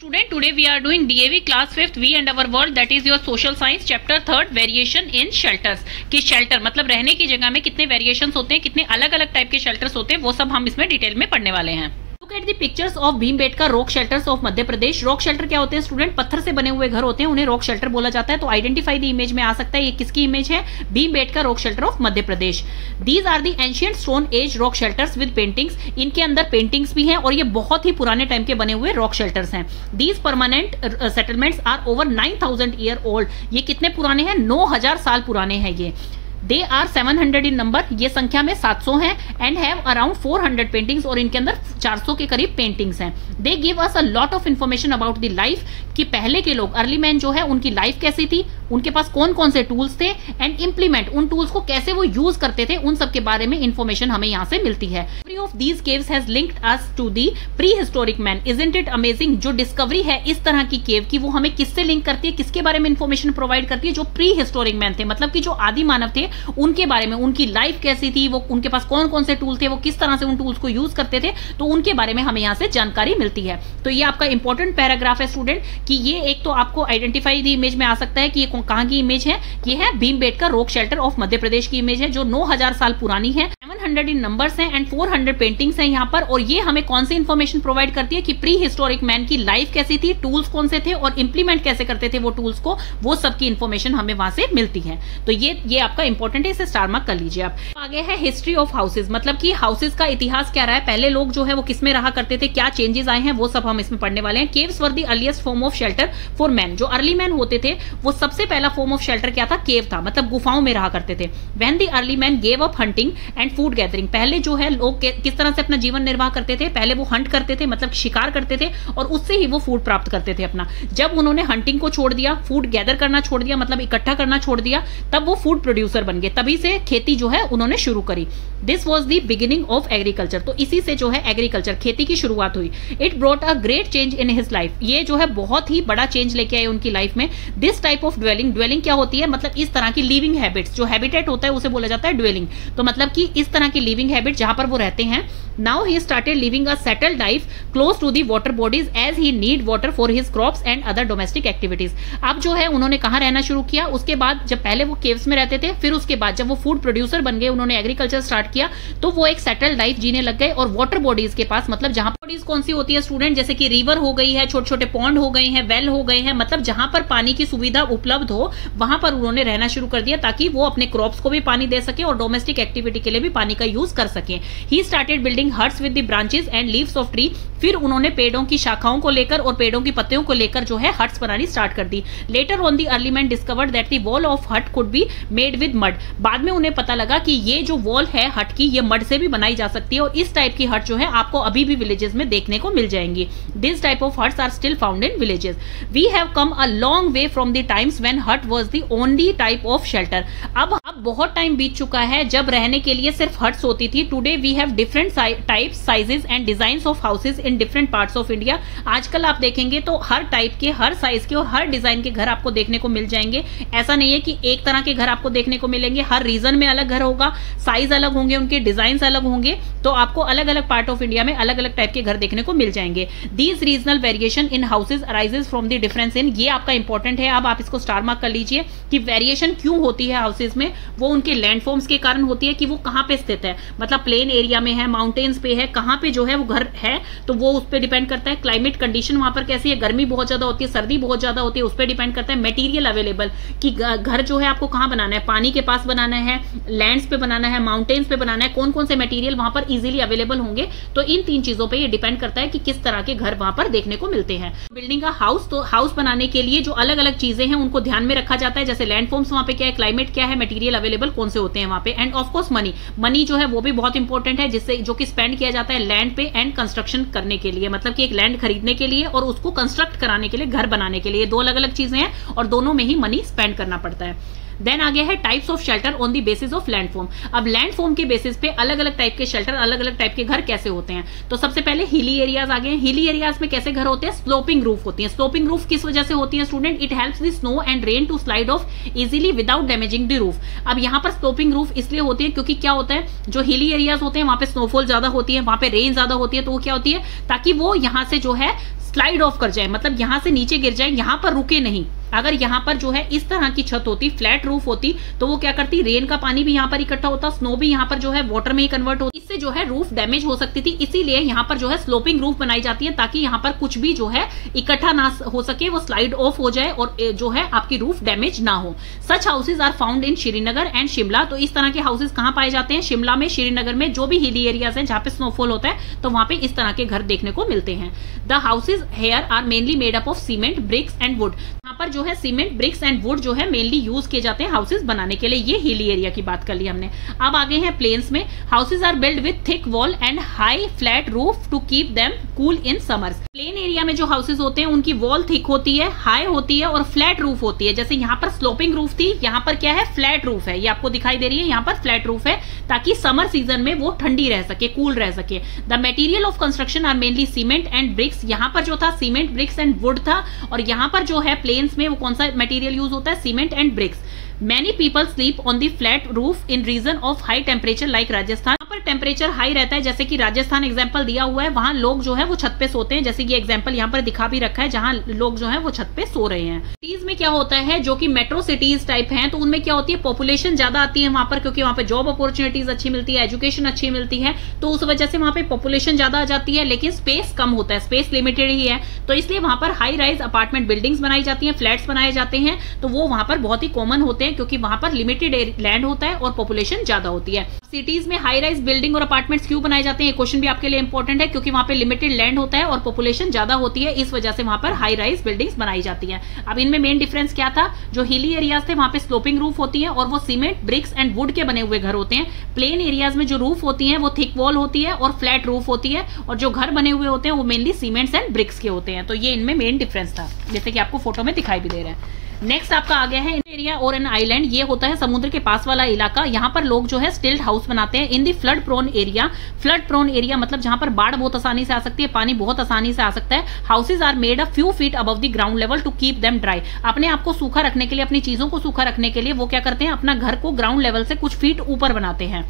Student, today we are doing DAV class 5th We and Our World, that is your social science chapter 3rd variation in shelters। कि shelter मतलब रहने की जगह में कितने variations होते हैं, कितने अलग अलग टाइप के शेल्टर्स होते हैं, वो सब हम इसमें डिटेल में पढ़ने वाले हैं। Look at the pictures of Bhimbetka rock shelters of Madhya Pradesh. Rock shelter क्या होते हैं स्टूडेंट? पत्थर से बने हुए घर होते हैं, उन्हें रॉक शेल्टर बोला जाता है। तो आइडेंटिफाई द इमेज में आ सकता है ये किसकी इमेज है? Bhimbetka rock shelter of Madhya Pradesh. These are the ancient stone age rock shelters with paintings. इनके अंदर पेंटिंग्स भी हैं और ये बहुत ही पुराने टाइम के बने हुए रॉक शेल्टर्स हैं। These permanent settlements are over 9000 year old. ये कितने पुराने हैं? 9000 साल पुराने हैं ये। दे आर 700 इन नंबर, ये संख्या में 700 हैं। एंड हैव अराउंड 400 पेंटिंग्स, और इनके अंदर 400 के करीब पेंटिंग्स हैं। They give us a lot of information about the life, कि पहले के लोग अर्ली मैन जो है उनकी लाइफ कैसी थी, उनके पास कौन कौन से टूल्स थे, एंड इम्प्लीमेंट उन टूल्स को कैसे वो यूज करते थे, उन सब के बारे में इन्फॉर्मेशन हमें यहाँ से मिलती है। Of these caves has linked us to the prehistoric man. Isn't it amazing? जो डिस्कवरी है इस तरह की केव की, वो हमें किससे लिंक करती है, किसके बारे में इन्फॉर्मेशन प्रोवाइड करती है? जो प्री हिस्टोरिक मैन थे, मतलब कि जो आदि मानव थे, उनके बारे में, उनकी लाइफ कैसी थी, वो उनके पास कौन कौन से टूल थे, वो किस तरह से उन टूल्स को यूज करते थे, तो उनके बारे में हमें यहाँ से जानकारी मिलती है। तो ये आपका इंपॉर्टेंट पैराग्राफ है स्टूडेंट, कि ये एक तो आपको आइडेंटिफाई दी इमेज में आ सकता है कि ये कहाँ की इमेज है। ये है Bhimbetka rock shelter of Madhya प्रदेश की इमेज है, जो 9000 साल पुरानी है। 700 इन नंबर्स हैं एंड 400 पेंटिंग्स हैं यहाँ पर। और ये हमें कौन सी इन्फॉर्मेशन प्रोवाइड करती है कि प्री हिस्टोरिक मैन की लाइफ कैसी थी, टूल्स कौन से थे, और इंप्लीमेंट कैसे करते थे वो टूल्स को, वो सब की इन्फॉर्मेशन हमें वहां से मिलती है। तो ये आपका इंपॉर्टेंट है, इसे स्टार मार्क कर लीजिए आप। आगे है हिस्ट्री ऑफ हाउसेज, मतलब कि हाउसेज का इतिहास क्या रहा है, पहले लोग जो है वो किसमें रहा करते थे, क्या चेंजेस आए हैं, वो सब हम इसमें पढ़ने वाले हैं। Caves were the earliest form of shelter for man. जो अर्ली मैन होते थे, वो सबसे पहला फॉर्म ऑफ शेल्टर क्या था? केव था, मतलब गुफाओं में रहा करते थे। When the early man gave up hunting and food gathering. पहले जो है लोग किस तरह से अपना जीवन निर्वाह करते थे? पहले वो हंट करते थे, मतलब शिकार करते थे, और उससे ही वो फूड प्राप्त करते थे अपना। जब उन्होंने हंटिंग को छोड़ दिया, फूड गैदर करना छोड़ दिया, मतलब इकट्ठा करना छोड़ दिया, तब वो फूड प्रोड्यूसर बन गए। तभी से खेती जो है उन्होंने शुरू करी। This was the beginning of agriculture. तो इसी से जो है एग्रीकल्चर, खेती की शुरुआत हुई। It brought a great change in his life. ये जो है बहुत ही बड़ा चेंज लेके आए उनकी लाइफ में। This type of dwelling, dwelling क्या होती है? मतलब इस तरह की लिविंग हैबिट्स, जो हैबिटेट होता है उसे बोला जाता है ड्वेलिंग। तो मतलब कि इस तरह की लिविंग हैबिट जहां पर वो रहते हैं। Now he started living a settled life close to the water bodies as he need water for his crops and other domestic activities. अब जो है उन्होंने कहां रहना शुरू किया? उसके बाद जब पहले वो केव्स में रहते थे, फिर उसके बाद जब वो फूड प्रोड्यूसर बन गए, उन्होंने एग्रीकल्चर स्टार्ट किया, तो वो एक सेटल्ड लाइफ जीने लग गए। और वाटर बॉडीज के पास, मतलब जहां बॉडीज कौन सी होती है स्टूडेंट? जैसे कि रिवर हो गई है, छोटे छोटे पॉन्ड हो गए हैं, वेल हो गए हैं, मतलब जहां पर पानी की सुविधा उपलब्ध हो, वहां पर उन्होंने रहना शुरू कर दिया, ताकि वो अपने क्रॉप्स को भी पानी दे सके और डोमेस्टिक एक्टिविटी के लिए भी पानी का यूज कर सके। He started building huts with the branches and leaves of tree. फिर उन्होंने पेड़ों की शाखाओं को लेकर और पेड़ों की पत्तियों को लेकर जो है हट्स बनानी स्टार्ट कर दी। Later on the early man discovered that the wall of hut could be made with mud. बाद में उन्हें पता लगा कि ये जो वॉल है हट की, ये मड से भी बनाई जा सकती है, और इस टाइप की हट जो है आपको अभी भी विलेजेस में देखने को मिल जाएंगी। This type of huts are still found in villages. We have come a long way from the times when hut was the only type of shelter. अब बहुत टाइम बीत चुका है जब रहने के लिए सिर्फ हट्स होती थी। Today we have different types, sizes and designs of houses in different parts of India. आजकल आप देखेंगे तो हर टाइप के, हर साइज के और हर डिजाइन के घर आपको देखने को मिल जाएंगे। ऐसा नहीं है कि एक तरह के घर आपको देखने को मिलेंगे, हर रीजन में अलग घर होगा, साइज अलग होंगे, उनके डिजाइन अलग होंगे, तो आपको अलग अलग पार्ट ऑफ इंडिया में अलग अलग टाइप के घर देखने को मिल जाएंगे। These regional variation in houses arises from the difference in. ये आपका इंपॉर्टेंट है, अब आप इसको स्टार मार्क कर लीजिए कि वेरिएशन क्यों होती है हाउसेज में। वो उनके लैंडफॉर्म्स के कारण होती है, कि वो कहां पे स्थित है, मतलब प्लेन एरिया में है, माउंटेन्स पे है, कहां पे जो है वो घर है, तो वो उस पर डिपेंड करता है। क्लाइमेट कंडीशन वहां पर कैसी है, गर्मी बहुत ज्यादा होती है, सर्दी बहुत ज्यादा होती है, उस पर डिपेंड करता है। मटेरियल अवेलेबल, कि घर जो है आपको कहां बनाना है, पानी के पास बनाना है, लैंड्स पे बनाना है, माउंटेन्स पे बनाना है, कौन कौन से मटेरियल वहां पर इजीली अवेलेबल होंगे। तो इन तीन चीजों पे ये डिपेंड करता है कि किस तरह के घर वहां पर देखने को मिलते हैं। बिल्डिंग का हाउस, तो हाउस बनाने के लिए जो अलग अलग चीजें हैं उनको ध्यान में रखा जाता है, जैसे लैंडफॉर्म्स वहां पे क्या है, क्लाइमेट क्या है, मटेरियल अवेलेबल कौन से होते हैं वहां पे, end of course money. Money जो है वो भी बहुत इंपॉर्टेंट है, जिससे जो कि स्पेंड किया जाता है लैंड पे एंड कंस्ट्रक्शन करने के लिए, मतलब कि एक लैंड खरीदने के लिए और उसको कंस्ट्रक्ट कराने के लिए, घर बनाने के लिए। दो अलग अलग चीजें हैं और दोनों में ही मनी स्पेंड करना पड़ता है। देन आगे है types of shelter on the basis of landform. अब लैंडफॉर्म के बेसिस पे अलग अलग टाइप के शेल्टर, अलग अलग टाइप के घर कैसे होते हैं। तो सबसे पहले हिली एरियाज आ गए। हिली एरियाज में कैसे घर होते हैं? स्लोपिंग रूफ होती है। स्लोपिंग रूफ किस वजह से होती है student? It helps the snow and rain to slide off easily without damaging the roof. अब यहाँ पर स्लोपिंग रूफ इसलिए होती है क्योंकि क्या होता है, जो हिली एरियाज होते हैं वहां पे स्नोफॉल ज्यादा होती है, वहां पे रेन ज्यादा होती है, तो वो क्या होती है, ताकि वो यहाँ से जो है स्लाइड ऑफ कर जाए, मतलब यहाँ से नीचे गिर जाए, यहाँ पर रुके नहीं। अगर यहाँ पर जो है इस तरह की छत होती, फ्लैट रूफ होती, तो वो क्या करती, रेन का पानी भी यहाँ पर इकट्ठा होता, स्नो भी यहाँ पर जो है वाटर में ही कन्वर्ट होती, इससे जो है रूफ डैमेज हो सकती थी। इसीलिए यहाँ पर जो है स्लोपिंग रूफ बनाई जाती है, ताकि यहाँ पर कुछ भी जो है इकट्ठा ना हो सके, वो स्लाइड ऑफ हो जाए और जो है आपकी रूफ डैमेज ना हो। Such houses are found in Srinagar and Shimla. तो इस तरह के हाउसेज कहाँ पाए जाते हैं, शिमला में, श्रीनगर में, जो भी हिली एरियाज हैं जहाँ पे स्नोफॉल होता है, तो वहां पे इस तरह के घर देखने को मिलते हैं। The houses here are mainly made up of cement, bricks and wood. यहाँ पर जो है सीमेंट, ब्रिक्स एंड वुड जो है मेनली यूज किए जाते हैं हाउसेज बनाने के लिए। ये हिली एरिया की बात कर ली हमने। अब आगे हैं प्लेन्स में। Houses are build with thick wall and high flat roof to keep them cool in summers. Plain area में जो हाउसेज होते हैं उनकी वॉल थिक होती है, हाई होती है और फ्लैट रूफ होती है। जैसे यहाँ पर स्लोपिंग रूफ थी, यहाँ पर क्या है, फ्लैट रूफ है। ये आपको दिखाई दे रही है, यहाँ पर फ्लैट रूफ है, ताकि समर सीजन में वो ठंडी रह सके, कूल रह सके। The material of construction are mainly cement and bricks. यहाँ पर जो था सीमेंट, ब्रिक्स एंड वुड था, और यहाँ पर जो है प्लेन्स में वो कौन सा मटेरियल यूज होता है, cement and bricks. Many people sleep on the flat roof in region of high temperature like Rajasthan. यहाँ पर टेम्परेचर हाई रहता है, जैसे कि राजस्थान एग्जाम्पल दिया हुआ है, वहां लोग जो है वो छत पे सोते हैं। जैसे ये एग्जाम्पल यहाँ पर दिखा भी रखा है, जहां लोग जो है वो छत पे सो रहे हैं। सिटीज में क्या होता है, जो कि मेट्रो सिटीज टाइप हैं, तो उनमें क्या होती है, पॉपुलेशन ज्यादा आती है वहां पर, क्योंकि वहां पे जॉब अपॉर्चुनिटीज अच्छी मिलती है, एजुकेशन अच्छी मिलती है, तो उस वजह से वहां पे पॉपुलेशन ज्यादा आ जाती है, लेकिन स्पेस कम होता है, स्पेस लिमिटेड ही है। तो इसलिए वहां पर हाई राइज अपार्टमेंट बिल्डिंग्स बनाई जाती है, फ्लैट्स बनाए जाते हैं, तो वो वहां पर बहुत ही कॉमन होते हैं, क्योंकि वहां पर लिमिटेड लैंड होता है और पॉपुलेशन ज्यादा होती है। सिटीज में हाई राइज बिल्डिंग और अपार्टमेंट्स क्यों बनाए जाते हैं, क्वेश्चन भी आपके लिए इंपॉर्टेंट है, क्योंकि वहां पे लिमिटेड लैंड होता है और पॉपुलेशन ज्यादा होती है, इस वजह से वहां पर हाई राइज बिल्डिंग्स बनाई जाती है। अब इनमें मेन डिफरेंस क्या था, जो हिली एरियाज थे वहां पे स्लोपिंग रूफ होती है और वो सीमेंट, ब्रिक्स एंड वुड के बने हुए घर होते हैं। प्लेन एरियाज में जो रूफ होती है वो थिक वॉल होती है और फ्लैट रूफ होती है, और जो घर बने हुए होते हैं वो मेनली सीमेंट्स एंड ब्रिक्स के होते हैं। तो ये इनमें मेन डिफरेंस था, जैसे कि आपको फोटो में दिखाई भी दे रहा है। नेक्स्ट आपका आ गया है इन एरिया और एन आइलैंड। ये होता है समुद्र के पास वाला इलाका। यहाँ पर लोग जो है स्टिल्ड हाउस बनाते हैं in the flood prone area. Flood prone area मतलब जहां पर बाढ़ बहुत आसानी से आ सकती है, पानी बहुत आसानी से आ सकता है। Houses are made a few feet above the ground level to keep them dry. अपने आप को सूखा रखने के लिए, अपनी चीजों को सूखा रखने के लिए वो क्या करते हैं, अपना घर को ग्राउंड लेवल से कुछ फीट ऊपर बनाते हैं।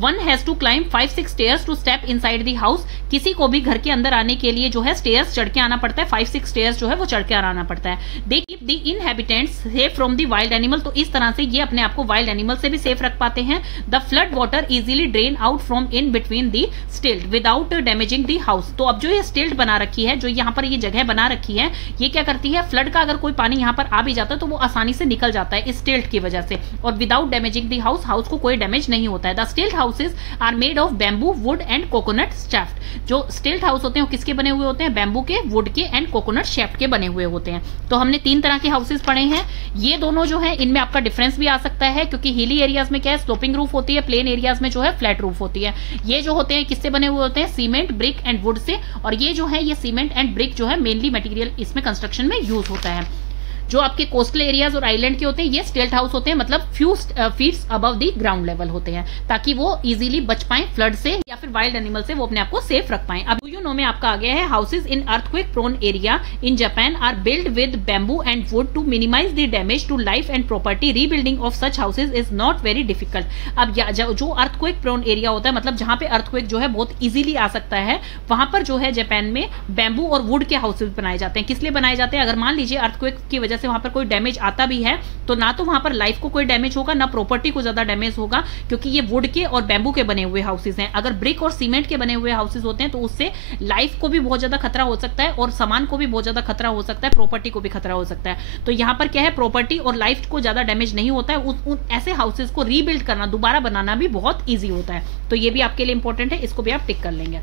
One has to climb 5-6 stairs to step inside the house। किसी को भी घर के अंदर आने के लिए जो है स्टेयर्स चढ़ के आना पड़ता है, 5-6 स्टेयर्स जो है वो चढ़ के आना पड़ता है। They keep the inhabitants safe from the wild animal। तो इस तरह से ये अपने आप को वाइल्ड एनिमल से भी सेफ रख पाते हैं। The flood water easily drain out from in between the stilt without damaging the house। तो अब जो ये स्टिल्ट बना रखी है, जो यहाँ पर ये जगह बना रखी है, ये क्या करती है, फ्लड का अगर कोई पानी यहाँ पर आ भी जाता है तो वो आसानी से निकल जाता है इस स्टिल्ट की वजह से, और without damaging the house, house को कोई डैमेज नहीं होता है। The stilt houses are made of bamboo, wood and coconut shaft. जो स्टिल्ट हाउस होते हैं वो किसके बने हुए होते हैं, बैम्बू के, वुड के एंड कोकोनट शेफ्ट के बने हुए होते हैं। तो हमने 3 तरह के हाउसेज पढ़े हैं। ये दोनों जो है इनमें आपका डिफरेंस भी आ सकता है, क्योंकि हिली एरियाज में क्या है, स्लोपिंग रूफ होती है, प्लेन एरियाज में जो है फ्लैट रूफ होती है। ये जो होते हैं किससे बने हुए होते हैं, cement, brick and would say, और ये जो है ये सीमेंट एंड ब्रिक जो है मेनली मटेरियल इसमें कंस्ट्रक्शन में यूज होता है। जो आपके कोस्टल एरियाज और आइलैंड के होते हैं ये स्टिल्ट हाउस होते हैं, मतलब few feets above the ground level होते हैं, ताकि वो इजीली बच पाएं फ्लड से या फिर वाइल्ड एनिमल से, वो अपने आप को सेफ रख पाएं। अब यू नो में आपका आ गया है houses in earthquake prone area in Japan are build with bamboo and wood to minimise the damage to life and property. Rebuilding of such houses is not very difficult. अब जो earthquake prone area होता है, मतलब जहां पे earthquake जो है बहुत इजीली आ सकता है, वहां पर जो है जापान में बैम्बू और वुड के हाउसेज बनाए जाते हैं। किस लिए बनाए जाते हैं, अगर मान लीजिए अर्थक्वेक की वजह से वहां पर कोई डैमेज आता भी है, तो ना तो वहां पर लाइफ को कोई डैमेज होगा, ना प्रॉपर्टी को ज्यादा डैमेज होगा, क्योंकि ये वुड के और बैम्बू के बने हुए हाउसेज हैं। अगर ब्रिक और सीमेंट के बने हुए हाउसेज होते हैं तो उससे लाइफ को भी बहुत ज्यादा खतरा हो सकता है और सामान को भी बहुत ज्यादा खतरा हो सकता है, प्रॉपर्टी को भी खतरा हो सकता है। तो यहाँ पर क्या है, प्रॉपर्टी और लाइफ को ज्यादा डैमेज नहीं होता है। उन ऐसे हाउसेज को रीबिल्ड करना, दोबारा बनाना भी बहुत ईजी होता है। तो ये भी आपके लिए इंपॉर्टेंट है, इसको भी आप टिक कर लेंगे।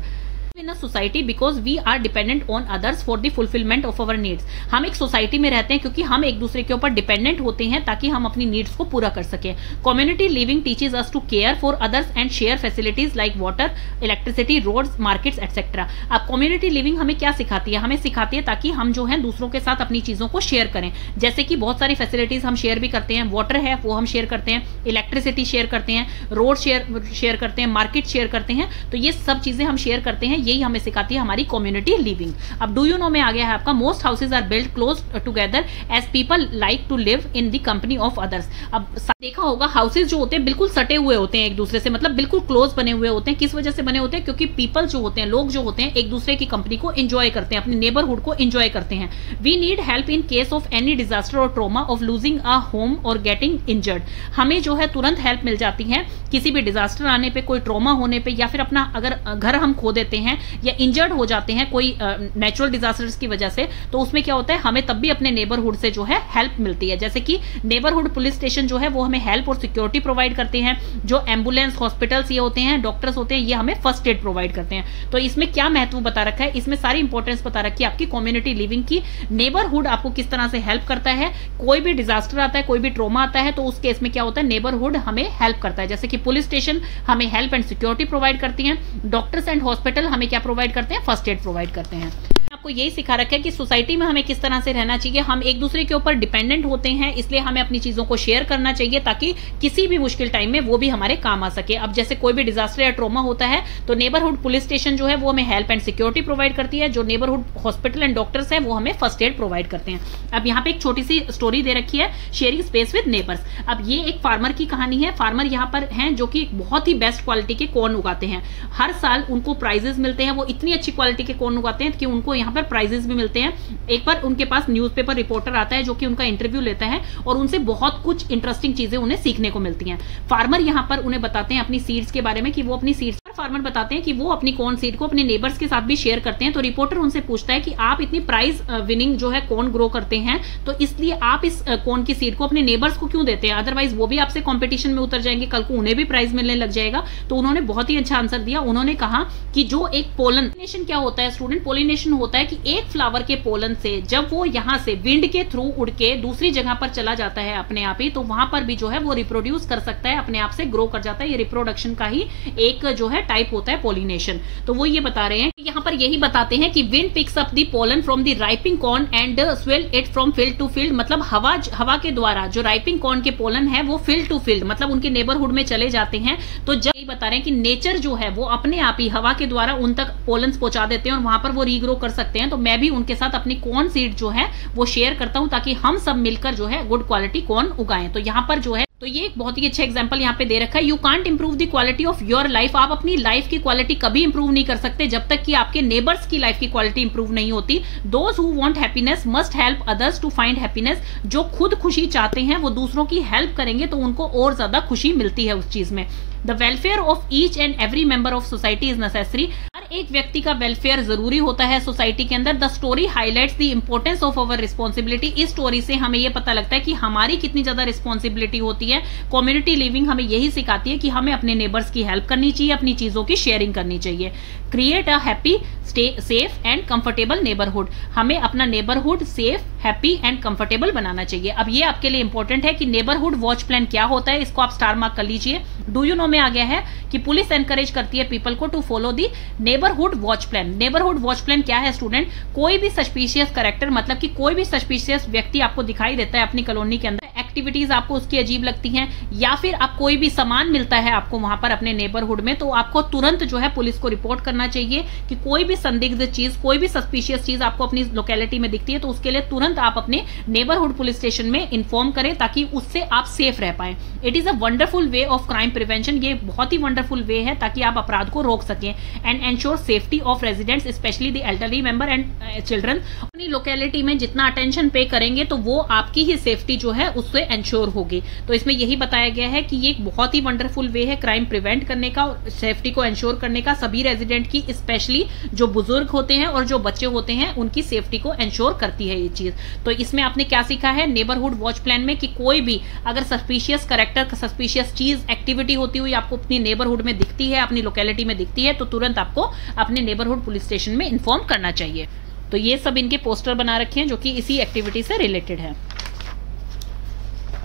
in a society because we are dependent on others for the fulfillment of our needs। हम एक सोसाइटी में रहते हैं क्योंकि हम एक दूसरे के ऊपर डिपेंडेंट होते हैं ताकि हम अपनी नीड्स को पूरा कर सकें। Community living teaches us to care for others and share facilities like water, electricity, roads, markets etcetera. अब कम्युनिटी लिविंग हमें क्या सिखाती है, हमें सिखाती है ताकि हम जो है दूसरों के साथ अपनी चीजों को शेयर करें। जैसे कि बहुत सारी फैसिलिटीज हम शेयर भी करते हैं, वाटर है वो हम शेयर करते हैं, इलेक्ट्रिसिटी शेयर करते हैं, रोड शेयर करते हैं, मार्केट शेयर करते हैं। तो ये सब चीजें हम शेयर करते हैं, यही हमें सिखाती है हमारी कम्युनिटी लिविंग। अब डू यू नो में आ गया है आपका most houses are built close together as people like to live in the company of others. अब देखा होगा हाउसेज जो होते हैं बिल्कुल सटे हुए होते हैं एक दूसरे से, मतलब बिल्कुल क्लोज बने हुए होते हैं। किस वजह से बने होते हैं? क्योंकि पीपल जो होते हैं, लोग जो होते हैं, एक दूसरे की कंपनी को एंजॉय करते हैं, अपने नेबरहुड को एंजॉय करते हैं। We need help in case of any disaster और trauma of losing a home और गेटिंग इंजर्ड। हमें जो है तुरंत हेल्प मिल जाती है किसी भी डिजास्टर आने पे, कोई ट्रॉमा होने पे, या फिर अपना अगर घर हम खो देते हैं या इंजर्ड हो जाते हैं कोई नेचुरल डिजास्टर्स की वजह से, तो उसमें क्या होता है हमें तब भी अपने नेबरहुड से जो है हेल्प मिलती है। जैसे कि नेबरहुड पुलिस स्टेशन जो है वो हमें हेल्प और सिक्योरिटी प्रोवाइड करते हैं। जो एम्बुलेंस, हॉस्पिटल्स ये होते हैं, डॉक्टर्स होते हैं, ये हमें फर्स्ट एड प्रोवाइड करते हैं। तो इसमें क्या महत्व बता रखा है, इसमें सारी इंपॉर्टेंस बता रखी है आपकी कम्युनिटी लिविंग की। नेबरहुड आपको किस तरह से हेल्प करता है, कोई भी डिजास्टर आता है, कोई भी ट्रॉमा आता है, तो उस केस में क्या होता है नेबरहुड हमें हेल्प करता है। जैसे कि पुलिस स्टेशन हमें हेल्प एंड सिक्योरिटी प्रोवाइड करती हैं, डॉक्टर्स एंड हॉस्पिटल हमें क्या प्रोवाइड करते हैं, फर्स्ट एड प्रोवाइड करते हैं। आपको यही सिखा रखा है कि सोसाइटी में हमें किस तरह से रहना चाहिए। हम एक दूसरे के ऊपर डिपेंडेंट होते हैं, इसलिए हमें अपनी चीजों को शेयर करना चाहिए ताकि किसी भी मुश्किल टाइम में वो भी हमारे काम आ सके। अब जैसे कोई भी डिजास्टर या ट्रॉमा होता है तो नेबरहुड पुलिस स्टेशन जो है वो हमें हेल्प एंड सिक्योरिटी प्रोवाइड करती है, जो नेबरहुड हॉस्पिटल एंड डॉक्टर्स है वो हमें फर्स्ट एड प्रोवाइड करते हैं। अब यहाँ पे एक छोटी सी स्टोरी दे रखी है, शेयरिंग स्पेस विद नेबर्स। अब ये एक फार्मर की कहानी है। फार्मर यहाँ पर हैं जो कि बहुत ही बेस्ट क्वालिटी के कॉर्न उगाते हैं। हर साल उनको प्राइजेस मिलते हैं, वो इतनी अच्छी क्वालिटी के कॉर्न उगाते हैं कि उनको यहाँ पर प्राइजेस भी मिलते हैं। एक बार उनके पास न्यूज़पेपर रिपोर्टर आता है जो कि उनका इंटरव्यू लेता है और उनसे बहुत कुछ इंटरेस्टिंग चीजें उन्हें सीखने को मिलती हैं। फार्मर यहाँ पर उन्हें बताते हैं अपनी सीड्स के बारे में कि वो अपनी सीड्स, फार्मर बताते हैं कि वो अपनी कॉर्न सीड को अपने नेबर्स के साथ भी शेयर करते हैं। तो रिपोर्टर उनसे पूछता है कि आप इतनी प्राइज विनिंग जो है कॉर्न ग्रो करते हैं, तो इसलिए आप इस कॉर्न की सीड को अपने नेबर्स को क्यों देते हैं? अदरवाइज वो भी आपसे कंपटीशन में उतर जाएंगे, कल को उन्हें भी प्राइज मिलने लग जाएगा। तो उन्होंने बहुत ही अच्छा आंसर दिया। उन्होंने कहा कि जो एक पोलिनेशन क्या होता है स्टूडेंट, पोलिनेशन होता है कि एक फ्लावर के पोलन से जब वो यहाँ से विंड के थ्रू उड़ के दूसरी जगह पर चला जाता है अपने आप ही, तो वहां पर भी जो है वो रिप्रोड्यूस कर सकता है, अपने आप से ग्रो कर जाता है। ये रिप्रोडक्शन का ही एक जो है टाइप होता है पोलिनेशन। तो वो ये बता रहे हैं, यहाँ पर यही बताते हैं कि wind picks up the pollen from the ripening corn and swell it from field to field. मतलब हवा के द्वारा जो राइपिंग कॉर्न के पोलन है वो फील्ड टू फील्ड मतलब उनके नेबरहुड में चले जाते हैं। तो जब यही बता रहे हैं कि नेचर जो है वो अपने आप ही हवा के द्वारा उन तक पोलन्स पहुंचा देते हैं और वहां पर वो रीग्रो कर सकते हैं। तो मैं भी उनके साथ अपनी कॉर्न सीड जो है वो शेयर करता हूं ताकि हम सब मिलकर जो है गुड क्वालिटी कॉर्न उगाएं। तो यहाँ पर जो है, तो ये एक बहुत ही अच्छा एग्जांपल यहाँ पे दे रखा है। You can't improve the quality of your life. आप अपनी लाइफ की क्वालिटी कभी इंप्रूव नहीं कर सकते जब तक कि आपके नेबर्स की लाइफ की क्वालिटी इंप्रूव नहीं होती। Those who want happiness must help others to find happiness. जो खुद खुशी चाहते हैं वो दूसरों की हेल्प करेंगे तो उनको और ज्यादा खुशी मिलती है उस चीज में। The welfare of each and every member of society is necessary. हर एक व्यक्ति का वेलफेयर जरूरी होता है सोसाइटी के अंदर। The story highlights the importance of our responsibility. इस स्टोरी से हमें यह पता लगता है कि हमारी कितनी ज्यादा रिस्पॉन्सिबिलिटी होती है। कम्युनिटी लिविंग हमें यही सिखाती है कि हमें अपने नेबर्स की हेल्प करनी चाहिए, अपनी चीजों की शेयरिंग करनी चाहिए। Create a happy, safe and comfortable neighbourhood. हमें अपना neighbourhood safe, happy and comfortable बनाना चाहिए। अब ये आपके लिए इंपॉर्टेंट है कि नेबरहुड वॉच प्लान क्या होता है, इसको आप स्टार मार्क कर लीजिए। डू यू नो में आ गया है कि पुलिस एनकरेज करती है पीपल को to follow the neighbourhood watch plan. Neighbourhood watch plan क्या है स्टूडेंट? कोई भी सस्पिशियस कैरेक्टर, मतलब कि कोई भी सस्पिशियस व्यक्ति आपको दिखाई देता है अपनी कॉलोनी के अंदर, एक्टिविटीज आपको उसकी अजीब लगती हैं, या फिर आप कोई भी सामान मिलता है आपको वहां पर अपने नेबरहुड में, तो आपको तुरंत जो है पुलिस को रिपोर्ट करना चाहिए कि कोई भी संदिग्ध चीज, कोई भी सस्पिशियस चीज आपको अपनी लोकेलिटी में दिखती है तो उसके लिए तुरंत आप अपने नेबरहुड पुलिस स्टेशन में इन्फॉर्म करें ताकि उससे आप सेफ रह पाए। It is a wonderful way of crime prevention. ये बहुत ही वंडरफुल वे है ताकि आप अपराध को रोक सकें। And ensure safety of residents specially the elderly member and children. अपनी लोकेलिटी में जितना अटेंशन पे करेंगे तो वो आपकी ही सेफ्टी जो है उससे एंश्योर होगी। तो इसमें यही बताया गया है कि ये एक बहुत ही वंडरफुल वे है क्राइम प्रिवेंट करने का और सेफ्टी को एंश्योर करने का। सभी रेजिडेंट की, स्पेशली जो बुजुर्ग होते हैं और जो बच्चे होते हैं, उनकी सेफ्टी को एंश्योर करती है ये चीज। तो इसमें आपने क्या सीखा है नेबरहुड वॉच प्लान में कि कोई भी अगर सस्पिशियस कैरेक्टर, सस्पिशियस चीज, एक्टिविटी होती हुई आपको अपनी नेबरहुड में दिखती है, अपनी लोकेलिटी में दिखती है, तो तुरंत आपको अपने नेबरहुड पुलिस स्टेशन में इन्फॉर्म करना चाहिए। तो ये सब इनके पोस्टर बना रखे हैं जो कि इसी एक्टिविटी से रिलेटेड है।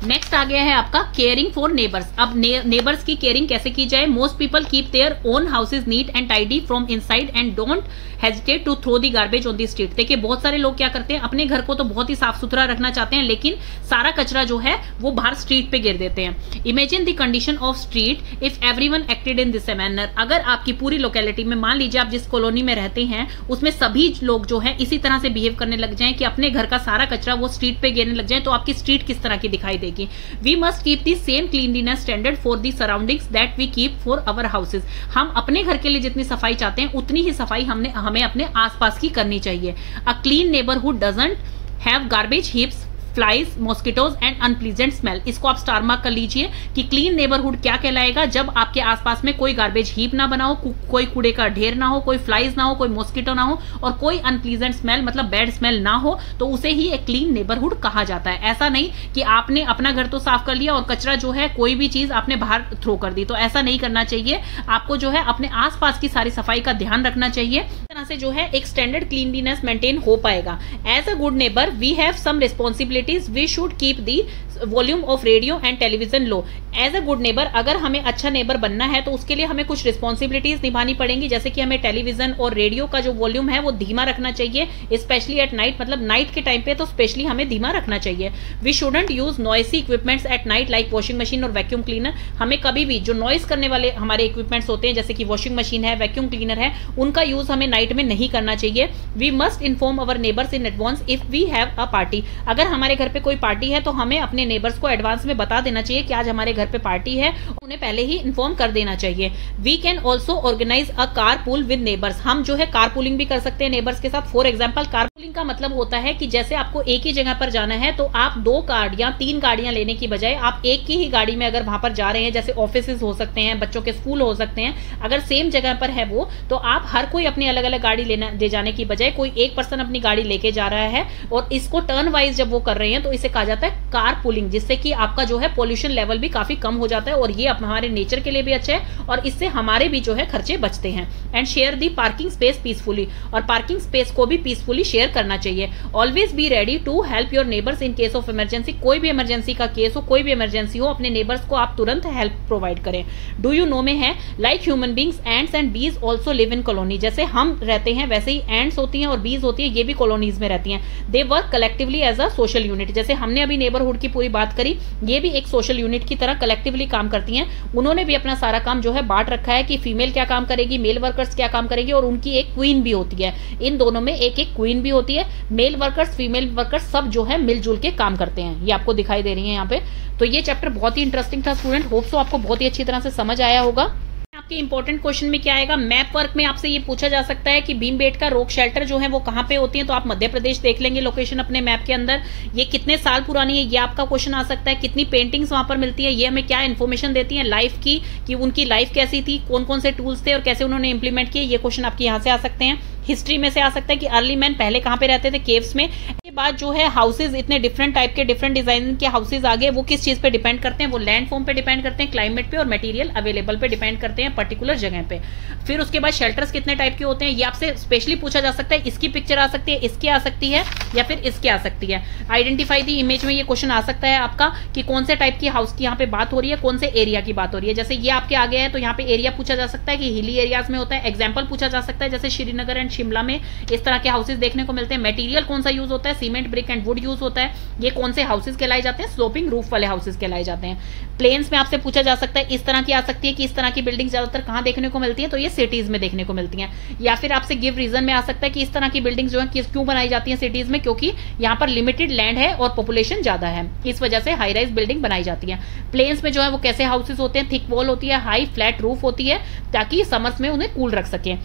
नेक्स्ट आ गया है आपका केयरिंग फॉर नेबर्स। अब नेबर्स की केयरिंग कैसे की जाए। Most people keep their own houses neat and tidy from inside and don't hesitate to throw the garbage on the street. देखिए बहुत सारे लोग क्या करते हैं, अपने घर को तो बहुत ही साफ सुथरा रखना चाहते हैं, लेकिन सारा कचरा जो है वो बाहर स्ट्रीट पे गिर देते हैं। Imagine the condition of street if everyone acted in this manner. अगर आपकी पूरी लोकेलिटी में, मान लीजिए आप जिस कॉलोनी में रहते हैं उसमें सभी लोग जो है इसी तरह से बिहेव करने लग जाएं कि अपने घर का सारा कचरा वो स्ट्रीट पे गिरने लग जाए, तो आपकी स्ट्रीट किस तरह की दिखाई देगी। We must keep the same cleanliness standard for the surroundings that we keep for our houses. हम अपने घर के लिए जितनी सफाई चाहते हैं उतनी ही सफाई हमें अपने आसपास की करनी चाहिए। A clean neighbourhood doesn't have garbage heaps, flies, mosquitoes and unpleasant smell. इसको आप स्टार मार्क कर लीजिए कि क्लीन नेबरहुड क्या कहलाएगा, जब आपके आसपास में कोई गार्बेज हीप ना बना हो, कोई कूड़े का ढेर ना हो, कोई फ्लाइज ना हो, कोई मॉस्किटो ना हो और कोई अनप्लीजेंट स्मेल मतलब बैड स्मेल ना हो, तो उसे ही एक क्लीन नेबरहुड कहा जाता है। ऐसा नहीं कि आपने अपना घर तो साफ कर लिया और कचरा जो है कोई भी चीज आपने बाहर थ्रो कर दी, तो ऐसा नहीं करना चाहिए। आपको जो है अपने आसपास की सारी सफाई का ध्यान रखना चाहिए, इस तरह से जो है एक स्टैंडर्ड क्लीनलीनेस मेंटेन हो पाएगा। As a good neighbour we have some responsibilities, we should keep the volume of radio and television low. As a good neighbour, अगर हमें अच्छा नेबर बनना है तो उसके लिए हमें कुछ रिस्पॉन्सिबिलिटीज निभानी पड़ेंगी, जैसे कि हमें टेलीविजन और रेडियो का जो वॉल्यूम है वो धीमा रखना चाहिए, स्पेशली एट नाइट, मतलब नाइट के टाइम पे तो स्पेशली हमें धीमा रखना चाहिए। We shouldn't use noisy equipments at night like washing machine और वैक्यूम क्लीनर। हमें कभी भी जो नॉइस करने वाले हमारे इक्विपमेंट्स होते हैं जैसे कि वॉशिंग मशीन है, वैक्यूम क्लीनर है, उनका यूज हमें नाइट में नहीं करना चाहिए। We must inform our neighbours in advance if we have a party. अगर हमारे घर पे कोई पार्टी है तो हमें अपने नेबर्स को एडवांस में बता देना चाहिए कि आज हमारे घर पे पार्टी है, उन्हें पहले ही इन्फॉर्म कर देना चाहिए। We can also organise a car pool with neighbours. हम जो है कार पूलिंग भी कर सकते हैं नेबर्स के साथ। फॉर एग्जाम्पल, कार पूलिंग का मतलब होता है कि जैसे आपको एक ही जगह पर जाना है तो आप 2 गाड़ियां 3 गाड़ियां लेने की बजाय आप एक की ही गाड़ी में अगर वहां पर जा रहे हैं, जैसे ऑफिस हो सकते हैं, बच्चों के स्कूल हो सकते हैं, अगर सेम जगह पर है वो, तो आप हर कोई अपनी अलग अलग गाड़ी ले जाने की बजाय कोई एक पर्सन अपनी गाड़ी लेके जा रहा है और इसको टर्न वाइज जब वो कर रहे हैं तो इसे कहा जाता है कार पूलिंग, जिससे कि आपका जो है पोल्यूशन लेवल भी काफी कम हो जाता है और ये हमारे नेचर के लिए भी अच्छा है और इससे हमारे भी जो है खर्चे बचते हैं। And share the parking space peacefully, और पार्किंग स्पेस को भी पीसफुली शेयर करना चाहिए। Always be ready to help your neighbours in case of emergency. कोई भी इमरजेंसी का केस हो, कोई भी इमरजेंसी हो, अपने नेबर्स को आप तुरंत हेल्प प्रोवाइड करें। डू यू नो में है like human beings ends and बीज ऑल्सो लिव इन कॉलोनी। जैसे हम रहते हैं वैसे ही एंड्स होती हैं और बीज होती है, ये भी कॉलोनीज में रहती हैं। They work collectively as a social unit. जैसे हमने अभी नेबरहुड की पूरी बात करी, ये भी एक सोशल यूनिट की तरह कलेक्टिवली काम करती हैं। उन्होंने भी अपना सारा काम जो है बांट रखा है कि फीमेल क्या काम करेगी, मेल वर्कर्स क्या काम करेगी, और उनकी एक क्वीन भी होती है। इन दोनों में एक एक क्वीन भी होती है। मेल वर्कर्स, फीमेल वर्कर्स सब जो है मिलजुल के काम करते हैं। ये आपको दिखाई दे रही है यहाँ पे। तो ये चैप्टर बहुत ही इंटरेस्टिंग था स्टूडेंट, होप सो आपको बहुत ही अच्छी तरह से समझ आया होगा। आपके इंपॉर्टेंट क्वेश्चन में क्या आएगा, मैप वर्क में आपसे ये पूछा जा सकता है कि भीमबेटका रॉक शेल्टर जो है वो कहाँ पे होती है, तो आप मध्य प्रदेश देख लेंगे लोकेशन अपने मैप के अंदर। ये कितने साल पुरानी है, ये आपका क्वेश्चन आ सकता है। कितनी पेंटिंग्स वहां पर मिलती है, ये हमें क्या इन्फॉर्मेशन देती है लाइफ की, कि उनकी लाइफ कैसी थी, कौन कौन से टूल्स थे और कैसे उन्होंने इंप्लीमेंट किए, ये क्वेश्चन आपके यहाँ से आ सकते हैं। हिस्ट्री में से आ सकता है कि अर्ली मैन पहले कहाँ पे रहते थे, केव्स में। इसके बाद जो है हाउसेज, इतने डिफरेंट टाइप के डिफरेंट डिजाइन के हाउसेज आ गए, वो किस चीज पे डिपेंड करते हैं, वो लैंड फॉर्म पे डिपेंड करते हैं, क्लाइमेट पे और मटेरियल अवेलेबल पे डिपेंड करते हैं पर्टिकुलर जगह पे। फिर उसके बाद शेल्टर्स कितने टाइप के होते हैं, ये आपसे स्पेशली पूछा जा सकता है। इसकी पिक्चर आ सकती है, इसकी आ सकती है या फिर इसकी आ सकती है। आइडेंटिफाई दी इमेज में ये क्वेश्चन आ सकता है आपका कि कौन से टाइप की हाउस की यहाँ पे बात हो रही है, कौन से एरिया की बात हो रही है। जैसे ये आपके आगे है तो यहाँ पे एरिया पूछा जा सकता है कि हिली एरियाज में होता है। एग्जाम्पल पूछा जा सकता है, जैसे श्रीनगर एंड शिमला में इस तरह के हाउसेज देखने को मिलते हैं। मटेरियल कौन सा यूज होता है, cement, brick and would use होता है। ये कौन से हाउसेज कहलाए जाते हैं, स्लोपिंग रूफ वाले हाउसेज कहलाए जाते हैं। प्लेन्स में आपसे पूछा जा सकता है, इस तरह की आ सकती है कि इस तरह की बिल्डिंग ज्यादातर कहाँ देखने को मिलती है, तो ये सिटीज में देखने को मिलती हैं। या फिर आपसे गिव रीजन में आ सकता है कि इस तरह की बिल्डिंग जो है क्यों बनाई जाती है सिटीज में, क्योंकि यहाँ पर लिमिटेड लैंड है और पॉपुलेशन ज्यादा है, इस वजह से हाई राइज बिल्डिंग बनाई जाती है। प्लेन्स में जो है वो कैसे हाउसेज होते हैं, थिक वॉल होती है, हाई फ्लैट रूफ होती है, ताकि समर्स में उन्हें कूल रख सके।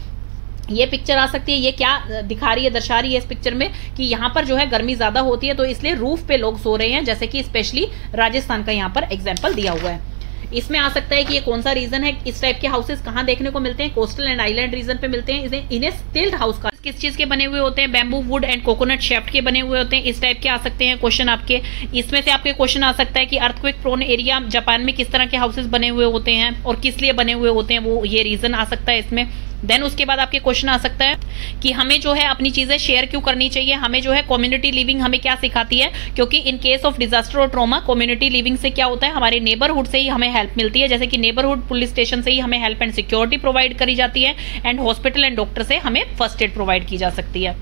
ये पिक्चर आ सकती है, ये क्या दिखा रही है, दर्शा रही है इस पिक्चर में कि यहाँ पर जो है गर्मी ज्यादा होती है, तो इसलिए रूफ पे लोग सो रहे हैं, जैसे कि स्पेशली राजस्थान का यहाँ पर एग्जाम्पल दिया हुआ है। इसमें आ सकता है कि ये कौन सा रीजन है, इस टाइप के हाउसेस कहाँ देखने को मिलते हैं, कोस्टल एंड आइलैंड रीजन पे मिलते हैं। इन्हें स्टिल्ड हाउस का किस चीज के बने हुए होते हैं, bamboo, wood and coconut shaft के बने हुए होते हैं। इस टाइप के आ सकते हैं क्वेश्चन आपके। इसमें से आपके क्वेश्चन आ सकता है कि अर्थक्वेक प्रोन एरिया जापान में किस तरह के हाउसेस बने हुए होते हैं और किस लिए बने हुए होते हैं, वो ये रीजन आ सकता है इसमें। देन उसके बाद आपके क्वेश्चन आ सकता है कि हमें जो है अपनी चीजें शेयर क्यों करनी चाहिए, हमें जो है कम्युनिटी लिविंग हमें क्या सिखाती है, क्योंकि इन केस ऑफ डिजास्टर और ट्रॉमा कम्युनिटी लिविंग से क्या होता है, हमारे नेबरहुड से ही हमें हेल्प मिलती है, जैसे कि नेबरहुड पुलिस स्टेशन से ही हमें हेल्प एंड सिक्योरिटी प्रोवाइड करी जाती है, एंड हॉस्पिटल एंड डॉक्टर से हमें फर्स्ट एड प्रोवाइड की जा सकती है।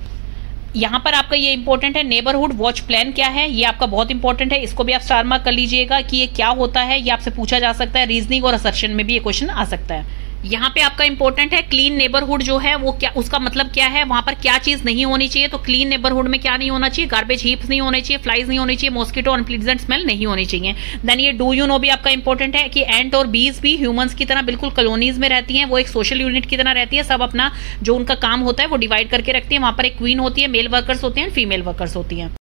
यहाँ पर आपका ये इंपॉर्टेंट है, नेबरहुड वॉच प्लान क्या है, ये आपका बहुत इंपॉर्टेंट है, इसको भी आप स्टार मार्क कर लीजिएगा कि ये क्या होता है, ये आपसे पूछा जा सकता है, रीजनिंग और असर्शन में भी ये क्वेश्चन आ सकता है। यहाँ पे आपका इंपॉर्टेंट है क्लीन नेबरहुड जो है वो क्या, उसका मतलब क्या है, वहां पर क्या चीज नहीं होनी चाहिए। तो क्लीन नेबरहुड में क्या नहीं होना चाहिए, गार्बेज हीप्स नहीं होने चाहिए, फ्लाइज नहीं होनी चाहिए, मॉस्किटो अनप्लीजेंट स्मेल नहीं होनी चाहिए। देन ये डू यू नो भी आपका इंपॉर्टेंट है कि एंट और बीज भी ह्यूमंस की तरह बिल्कुल कॉलोनीज में रहती हैं, वो एक सोशल यूनिट की तरह रहती है, सब अपना जो उनका काम होता है वो डिवाइड करके रखती है। वहां पर एक क्वीन होती है, मेल वर्कर्स होते हैं, फीमेल वर्कर्स होती हैं।